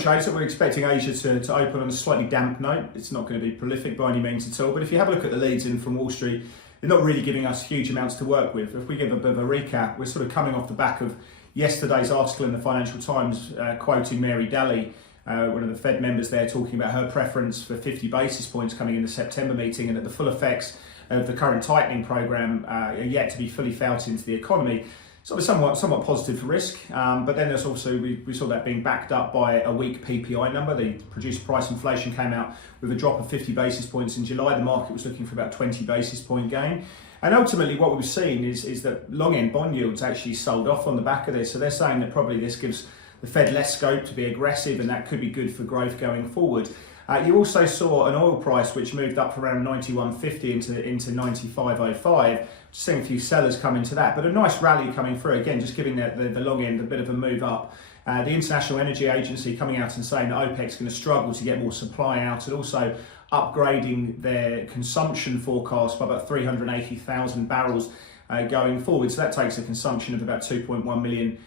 trade, so we're expecting Asia to open on a slightly damp note. It's not going to be prolific by any means at all, but if you have a look at the leads in from Wall Street, they're not really giving us huge amounts to work with. If we give a bit of a recap, we're sort of coming off the back of yesterday's article in the Financial Times quoting Mary Daly, one of the Fed members there, talking about her preference for 50 basis points coming in the September meeting, and that the full effects of the current tightening program are yet to be fully felt into the economy. So it's somewhat positive for risk, but then there's also, we saw that being backed up by a weak PPI number. The producer price inflation came out with a drop of 50 basis points in July. The market was looking for about 20 basis point gain. And ultimately what we've seen is that long end bond yields actually sold off on the back of this. So they're saying that probably this gives the Fed less scope to be aggressive, and that could be good for growth going forward. You also saw an oil price which moved up from around 91.50 into 95.05. Seeing a few sellers come into that, but a nice rally coming through, again, just giving the long end a bit of a move up. The International Energy Agency coming out and saying that OPEC's going to struggle to get more supply out, and also upgrading their consumption forecast by about 380,000 barrels going forward. So that takes a consumption of about 2.1 million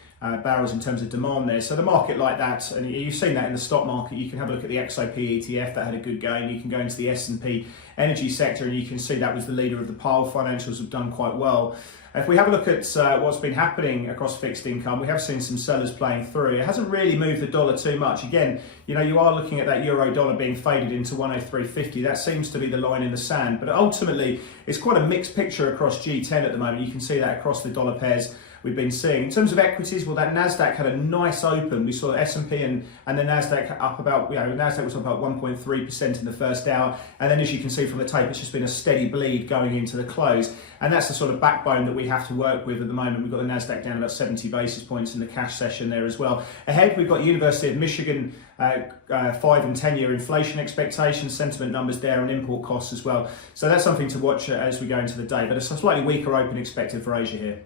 barrels in terms of demand there. So the market like that, and you've seen that in the stock market. You can have a look at the XOP ETF, that had a good gain. You can go into the S&P energy sector and you can see that was the leader of the pile. Financials have done quite well. If we have a look at what's been happening across fixed income, we have seen some sellers playing through. It hasn't really moved the dollar too much. Again, you know, you are looking at that euro dollar being faded into 103.50. That seems to be the line in the sand, but ultimately it's quite a mixed picture across G10 at the moment. You can see that across the dollar pairs we've been seeing. In terms of equities, well, that Nasdaq had a nice open. We saw S&P and the Nasdaq up about, Nasdaq was up about 1.3% in the first hour, and then as you can see from the tape, it's just been a steady bleed going into the close, and that's the sort of backbone that we have to work with at the moment. We've got the Nasdaq down about 70 basis points in the cash session there as well. Ahead, we've got University of Michigan 5 and 10-year inflation expectations, sentiment numbers there, and import costs as well. So that's something to watch as we go into the day, but it's a slightly weaker open expected for Asia here.